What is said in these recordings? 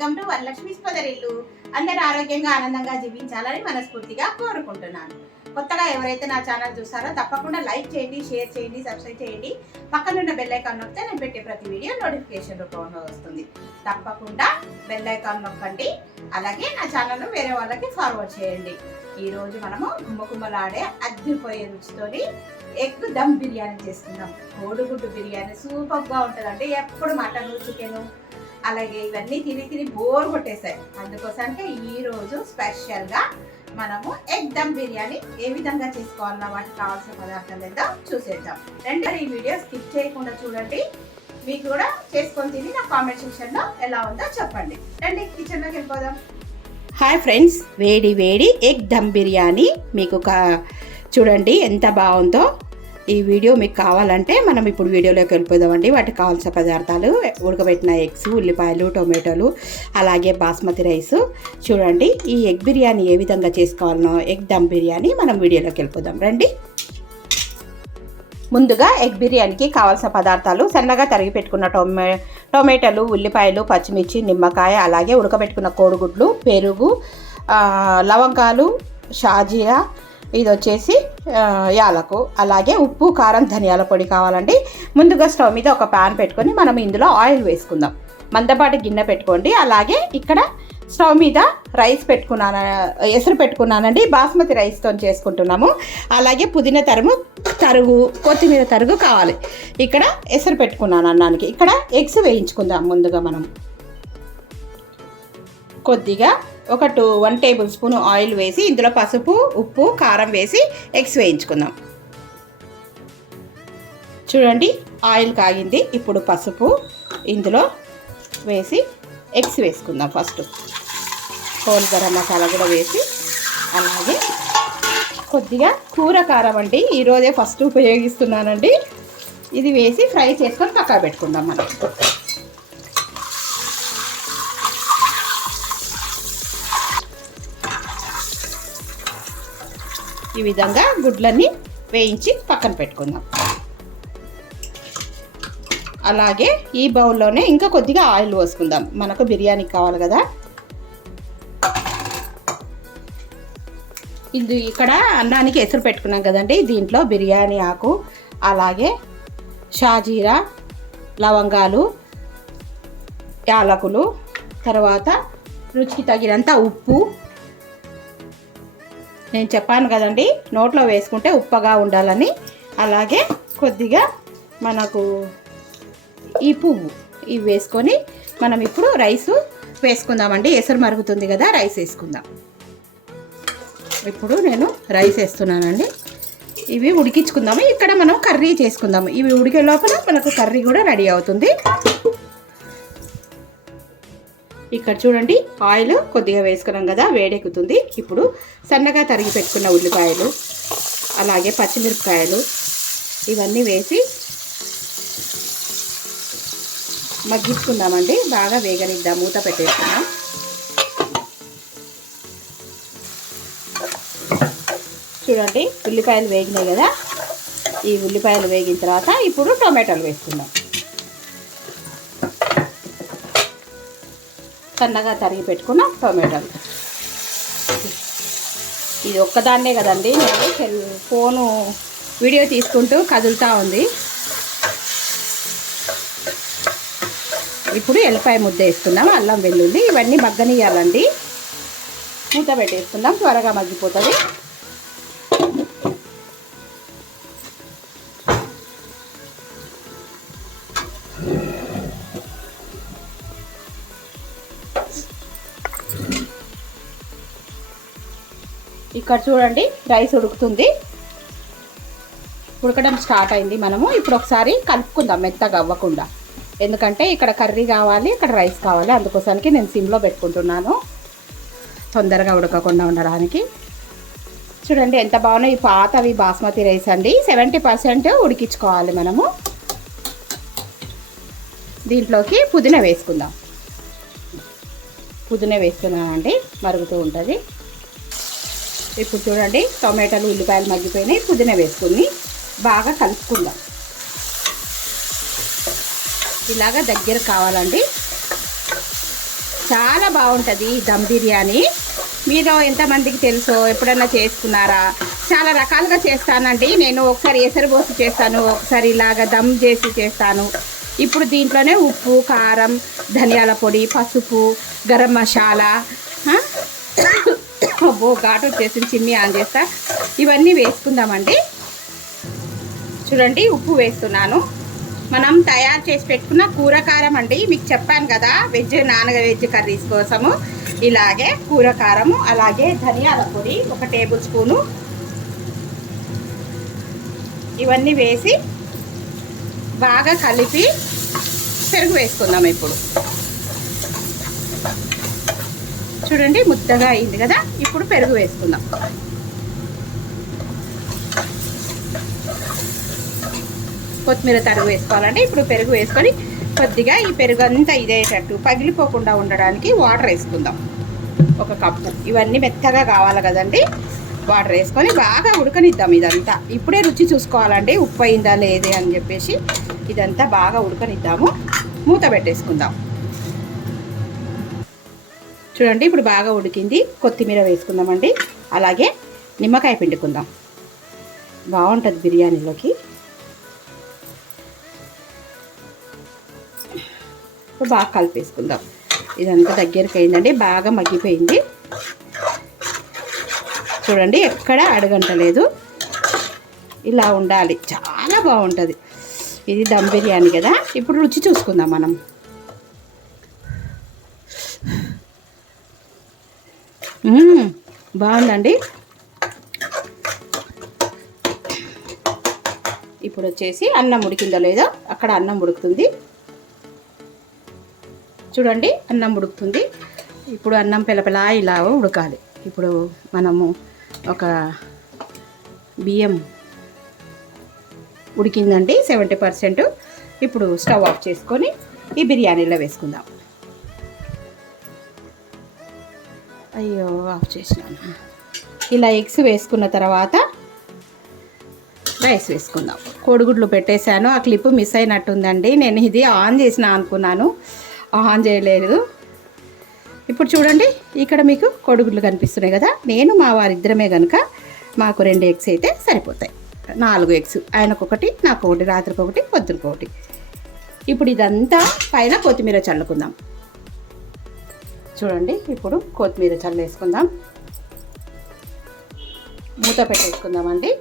Welcome to Varalakshmi పొదరిల్లు. అందరూ ఆరోగ్యంగా ఆనందంగా జీవించాలని మనస్ఫూర్తిగా కోరుకుంటున్నాను. కొత్తగా ఎవరైతే నా ఛానల్ చూస్తారో తప్పకుండా లైక్ చేయండి, షేర్ చేయండి, సబ్స్క్రైబ్ చేయండి. పక్కనున్న బెల్ ఐకాన్ నొక్కితే నేను పెట్టే ప్రతి వీడియో నోటిఫికేషన్ రూపంలో వస్తుంది. తప్పకుండా బెల్ ఐకాన్ నొక్కండి. అలాగే నా ఛానల్ వేరే వాళ్ళకి ఫార్వర్డ్ చేయండి. ఈరోజు మనము గుమ్మగుమ్మలాడే అద్దిపోయే రుచితోని ఎగ్ దమ్ బిర్యానీ చేసుకుందాం. కోడిగుడ్డు బిర్యానీ సూపర్గా ఉంటుందండి. ఎప్పుడు మటన్, చికెన్ అలాగే ఇవన్నీ తిని బోర్ కొట్టేశాయి. అందుకోసానికి ఈరోజు స్పెషల్గా మనము ఎగ్ దమ్ బిర్యానీ ఏ విధంగా చేసుకోవాలన్నా వాటికి కావాల్సిన పదార్థాలు ఏదో చూసేద్దాం. రెండు ఈ వీడియో స్కిప్ చేయకుండా చూడండి. మీకు కూడా చేసుకొని తిని నా కామెంట్ సెక్షన్లో ఎలా ఉందో చెప్పండి. రండి కిచెన్లోకి వెళ్ళిపోదాం. హాయ్ ఫ్రెండ్స్, వేడి వేడి ఎగ్ దమ్ బిర్యానీ మీకు చూడండి ఎంత బాగుందో. ఈ వీడియో మీకు కావాలంటే మనం ఇప్పుడు వీడియోలోకి వెళ్ళిపోదామండి. వాటికి కావాల్సిన పదార్థాలు ఉడకబెట్టిన ఎగ్స్, ఉల్లిపాయలు, టొమాటోలు, అలాగే బాస్మతి రైస్. చూడండి ఈ ఎగ్ బిర్యానీ ఏ విధంగా చేసుకోవాలనో ఎగ్ దమ్ బిర్యానీ మనం వీడియోలోకి వెళ్ళిపోదాం రండి. ముందుగా ఎగ్ బిర్యానీకి కావాల్సిన పదార్థాలు సన్నగా తరిగి పెట్టుకున్న టొమాటోలు, ఉల్లిపాయలు, పచ్చిమిర్చి, నిమ్మకాయ, అలాగే ఉడకబెట్టుకున్న కోడిగుడ్లు, పెరుగు, లవంగాలు, షాజీరా, ఇది వచ్చేసి యాలకు, అలాగే ఉప్పు, కారం, ధనియాల పొడి కావాలండి. ముందుగా స్టవ్ మీద ఒక ప్యాన్ పెట్టుకొని మనం ఇందులో ఆయిల్ వేసుకుందాం. మందపాటి గిన్నె పెట్టుకోండి. అలాగే ఇక్కడ స్టవ్ మీద రైస్ ఎసరు పెట్టుకున్నానండి. బాస్మతి రైస్తో చేసుకుంటున్నాము. అలాగే పుదీనా తరుగు, కొత్తిమీర తరుగు కావాలి. ఇక్కడ ఎసరు పెట్టుకున్నాను అన్నానికి. ఇక్కడ ఎగ్స్ వేయించుకుందాం. ముందుగా మనం కొద్దిగా ఒక 1 టేబుల్ స్పూన్ ఆయిల్ వేసి ఇందులో పసుపు, ఉప్పు, కారం వేసి ఎగ్స్ వేయించుకుందాం. చూడండి ఆయిల్ కాగింది. ఇప్పుడు పసుపు ఇందులో వేసి ఎగ్స్ వేసుకుందాం. ఫస్ట్ హోల్ గరం మసాలా కూడా వేసి, అలాగే కొద్దిగా కూర కారం అండి, ఈరోజే ఫస్ట్ ఉపయోగిస్తున్నానండి. ఇది వేసి ఫ్రై చేసుకొని పక్కన పెట్టుకుందాం మనం. ఈ విధంగా గుడ్లన్నీ వేయించి పక్కన పెట్టుకుందాం. అలాగే ఈ బౌల్లోనే ఇంకా కొద్దిగా ఆయిల్ పోసుకుందాం. మనకు బిర్యానీకి కావాలి కదా. ఇది ఇక్కడ అన్నానికి ఎసరు పెట్టుకున్నాం కదండి. దీంట్లో బిర్యానీ ఆకు, అలాగే షాజీరా, లవంగాలు, యాలకులు, తర్వాత రుచికి తగినంత ఉప్పు. నేను చెప్పాను కదండి నోట్లో వేసుకుంటే ఉప్పగా ఉండాలని. అలాగే కొద్దిగా మనకు ఈ పువ్వు ఇవి వేసుకొని మనం ఇప్పుడు రైస్ వేసుకుందామండి. ఎసరు మరుగుతుంది కదా, రైస్ వేసుకుందాం. ఇప్పుడు నేను రైస్ వేస్తున్నానండి. ఇవి ఉడికించుకుందాము. ఇక్కడ మనం కర్రీ చేసుకుందాము. ఇవి ఉడికే లోపల మనకు కర్రీ కూడా రెడీ అవుతుంది. ఇక్కడ చూడండి ఆయిల్ కొద్దిగా వేసుకున్నాం కదా, వేడెక్కుతుంది. ఇప్పుడు సన్నగా తరిగి పెట్టుకున్న ఉల్లిపాయలు, అలాగే పచ్చిమిరపకాయలు ఇవన్నీ వేసి మగ్గించుకుందామండి. బాగా వేగనిద్దాం. మూత పెట్టేసుకుందాం. చూడండి ఉల్లిపాయలు వేగినాయి కదా. ఈ ఉల్లిపాయలు వేగిన తర్వాత ఇప్పుడు టొమాటోలు వేసుకుందాం. సన్నగా తరిగి పెట్టుకున్న టొమాటోలు. ఇది ఒక్కదాన్నే కదండి, నేను ఫోను వీడియో తీసుకుంటూ కదులుతూ ఉంది. ఇప్పుడు ఎల్లిపాయ ముద్ద వేసుకుందాం. అల్లం, వెల్లుల్లి ఇవన్నీ మగ్గనియాలండి. మూత పెట్టేసుకుందాం, త్వరగా మగ్గిపోతుంది. ఇక్కడ చూడండి రైస్ ఉడుకుతుంది, ఉడకడం స్టార్ట్ అయింది. మనము ఇప్పుడు ఒకసారి కలుపుకుందాం మెత్తగా అవ్వకుండా. ఎందుకంటే ఇక్కడ కర్రీ కావాలి, ఇక్కడ రైస్ కావాలి. అందుకోసానికి నేను సిమ్లో పెట్టుకుంటున్నాను తొందరగా ఉడకకుండా ఉండడానికి. చూడండి ఎంత బాగున్నాయి. ఈ పాతవి బాస్మతి రైస్ అండి. 70% ఉడికించుకోవాలి మనము. దీంట్లోకి పుదీనా వేసుకుందాం. పుదీనా వేస్తున్నానండి, మరుగుతూ ఉంటుంది. ఇప్పుడు చూడండి టొమాటోలు, ఉల్లిపాయలు మగ్గిపోయినాయి. పుదీనా వేసుకుని బాగా కలుపుకుందాం. ఇలాగా దగ్గర కావాలండి. చాలా బాగుంటుంది దమ్ బిర్యానీ. మీలో ఎంతమందికి తెలుసో, ఎప్పుడన్నా చేసుకున్నారా? చాలా రకాలుగా చేస్తానండి నేను. ఒకసారి ఎసరు పోసి చేస్తాను, ఒకసారి ఇలాగ దమ్ చేసి చేస్తాను. ఇప్పుడు దీంట్లోనే ఉప్పు, కారం, ధనియాల పొడి, పసుపు, గరం మసాలా, ఘాటు వచ్చేసి చిమ్మి ఆన్ చేస్తా, ఇవన్నీ వేసుకుందామండి. చూడండి ఉప్పు వేస్తున్నాను. మనం తయారు చేసి పెట్టుకున్న కూర కారం అండి, మీకు చెప్పాను కదా నాన్ వెజ్ కర్రీస్ కోసము. ఇలాగే కూర కారము, అలాగే ధనియాల పొడి 1 టేబుల్ స్పూను, ఇవన్నీ వేసి బాగా కలిపి పెరుగు వేసుకుందాం. ఇప్పుడు చూడండి ముద్దగా అయింది కదా, ఇప్పుడు పెరుగు వేసుకుందాం. కొత్తిమీర తరుగు వేసుకోవాలండి. ఇప్పుడు పెరుగు వేసుకొని కొద్దిగా ఈ పెరుగు అంతా ఇదేటట్టు పగిలిపోకుండా ఉండడానికి వాటర్ వేసుకుందాం 1 కప్పు. ఇవన్నీ మెత్తగా కావాలి కదండి. వాటర్ వేసుకొని బాగా ఉడకనిద్దాం ఇదంతా. ఇప్పుడే రుచి చూసుకోవాలండి, ఉప్పు అయిందా లేదే అని చెప్పేసి. ఇదంతా బాగా ఉడకనిద్దాము. మూత పెట్టేసుకుందాం. చూడండి ఇప్పుడు బాగా ఉడికింది. కొత్తిమీర వేసుకుందామండి, అలాగే నిమ్మకాయ పిండుకుందాం. బాగుంటుంది బిర్యానీలోకి. బాగా కలిపేసుకుందాం. ఇదంతా దగ్గరికి అయిందండి, బాగా మగ్గిపోయింది. చూడండి ఎక్కడ అడగంటలేదు. ఇలా ఉండాలి, చాలా బాగుంటుంది. ఇది దమ్ బిర్యానీ కదా. ఇప్పుడు రుచి చూసుకుందాం మనం. బాగుందండి. ఇప్పుడు వచ్చేసి అన్నం ఉడికిందో లేదో, అక్కడ అన్నం ఉడుకుతుంది. చూడండి అన్నం ఉడుకుతుంది. ఇప్పుడు అన్నం పిలపిలా ఇలా ఉడకాలి. ఇప్పుడు మనము ఒక బియ్యం ఉడికిందండి 70%. ఇప్పుడు స్టవ్ ఆఫ్ చేసుకొని ఈ బిర్యానీలో వేసుకుందాం. అయ్యో ఆఫ్ చేసినాను. ఇలా ఎగ్స్ వేసుకున్న తర్వాత రైస్ వేసుకుందాం. కోడిగుడ్లు పెట్టేశాను, ఆ క్లిప్ మిస్ అయినట్టుందండి. నేను ఇది ఆన్ చేసిన అనుకున్నాను, ఆన్ చేయలేదు. ఇప్పుడు చూడండి ఇక్కడ మీకు కోడిగుడ్లు కనిపిస్తున్నాయి కదా. నేను మా వారిద్దరమే కనుక మాకు 2 ఎగ్స్ అయితే సరిపోతాయి. 4 ఎగ్స్, ఆయనకొకటి, నాకు ఒకటి, రాత్రికి ఒకటి, పొద్దునకి ఒకటి. ఇప్పుడు ఇదంతా పైన కొత్తిమీర చల్లుకుందాం. చూడండి ఇప్పుడు కొత్తిమీర చల్లేసుకుందాం. మూత పెట్టేసుకుందామండి.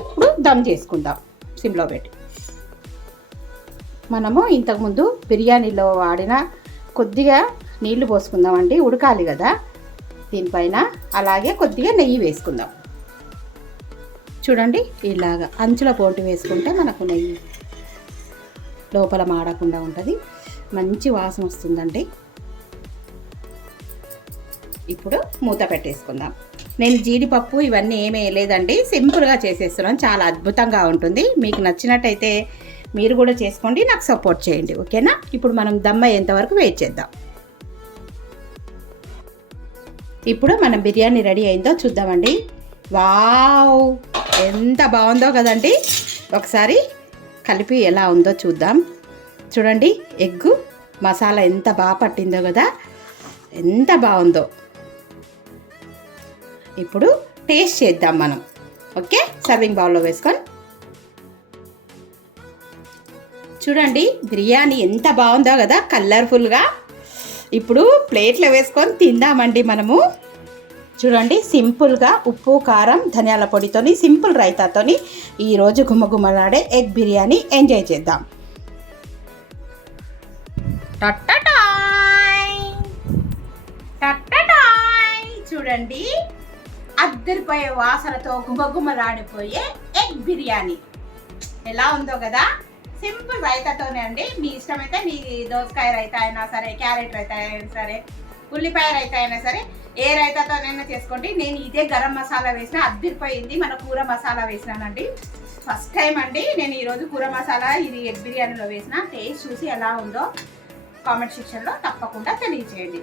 ఇప్పుడు దమ్ చేసుకుందాం సిమ్లో పెట్టి. మనము ఇంతకుముందు బిర్యానీలో వాడిన కొద్దిగా నీళ్లు పోసుకుందామండి, ఉడకాలి కదా దీనిపైన. అలాగే కొద్దిగా నెయ్యి వేసుకుందాం. చూడండి ఇలాగా అంచుల పోటు వేసుకుంటే మనకు నెయ్యి లోపల మాడకుండా ఉంటుంది, మంచి వాసన వస్తుందండి. ఇప్పుడు మూత పెట్టేసుకుందాం. నేను జీడిపప్పు ఇవన్నీ ఏమీ వేయలేదండి, సింపుల్గా చేసేస్తున్నాను. చాలా అద్భుతంగా ఉంటుంది. మీకు నచ్చినట్టయితే మీరు కూడా చేసుకోండి, నాకు సపోర్ట్ చేయండి, ఓకేనా? ఇప్పుడు మనం దమ్ అయ్యేంతవరకు వెయిట్ చేద్దాం. ఇప్పుడు మనం బిర్యానీ రెడీ అయిందో చూద్దామండి. వావ్, ఎంత బాగుందో కదండి. ఒకసారి కలిపి ఎలా ఉందో చూద్దాం. చూడండి ఎగ్గు మసాలా ఎంత బాగా పట్టిందో కదా, ఎంత బాగుందో. ఇప్పుడు టేస్ట్ చేద్దాం మనం. ఓకే, సర్వింగ్ బౌల్లో వేసుకొని చూడండి బిర్యానీ ఎంత బాగుందో కదా, కలర్ఫుల్గా. ఇప్పుడు ప్లేట్లో వేసుకొని తిందామండి మనము. చూడండి సింపుల్గా ఉప్పు, కారం, ధనియాల పొడితోని, సింపుల్ రైతాతోని ఈరోజు గుమ్మగుమ్మలాడే ఎగ్ బిర్యానీ ఎంజాయ్ చేద్దాం. చూడండి అద్దరిపోయే వాసనతో గుమ్మగుమ్మలాడిపోయే ఎగ్ బిర్యానీ ఎలా ఉందో కదా. సింపుల్ రైతాతోనే అండి. మీ ఇష్టమైతే మీ దోసకాయ రైతా అయినా సరే, క్యారెట్ రైతా అయినా సరే, ఉల్లిపాయ రైతా అయినా సరే, ఏ రైతాతోనైనా చేసుకోండి. నేను ఇదే గరం మసాలా వేసిన, అద్దరిపోయింది. మన కూర మసాలా వేసినానండి. ఫస్ట్ టైం అండి నేను ఈరోజు కూర మసాలా ఇది ఎగ్ బిర్యానీలో వేసిన. టేస్ట్ చూసి ఎలా ఉందో కామెంట్ సెక్షన్లో తప్పకుండా తెలియచేయండి.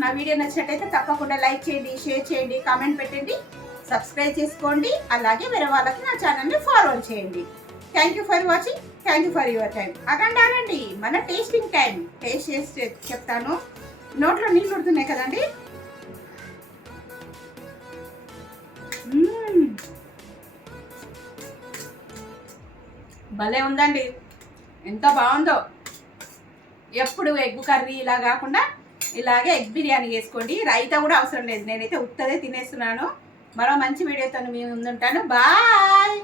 నా వీడియో నచ్చినట్టయితే తప్పకుండా లైక్ చేయండి, షేర్ చేయండి, కామెంట్ పెట్టండి, సబ్స్క్రైబ్ చేసుకోండి. అలాగే వేరే వాళ్ళకి నా ఛానల్ని ఫార్వర్డ్ చేయండి. Thank you for watching, thank you for your time. అగండి మన టేస్టింగ్ టైం. టేస్ట్ చేసి చెప్తాను. నోట్లో నీళ్ళు ఉడుతున్నాయి కదండి. భలే ఉందండి, ఎంత బాగుందో. ఎప్పుడు ఎగ్ కర్రీ ఇలా కాకుండా ఇలాగే ఎగ్ బిర్యానీ చేసుకోండి. రైతా కూడా అవసరం లేదు, నేనైతే ఉత్తదే తినేస్తున్నాను. మరో మంచి వీడియోతో మీ ముందుంటాను. బాయ్.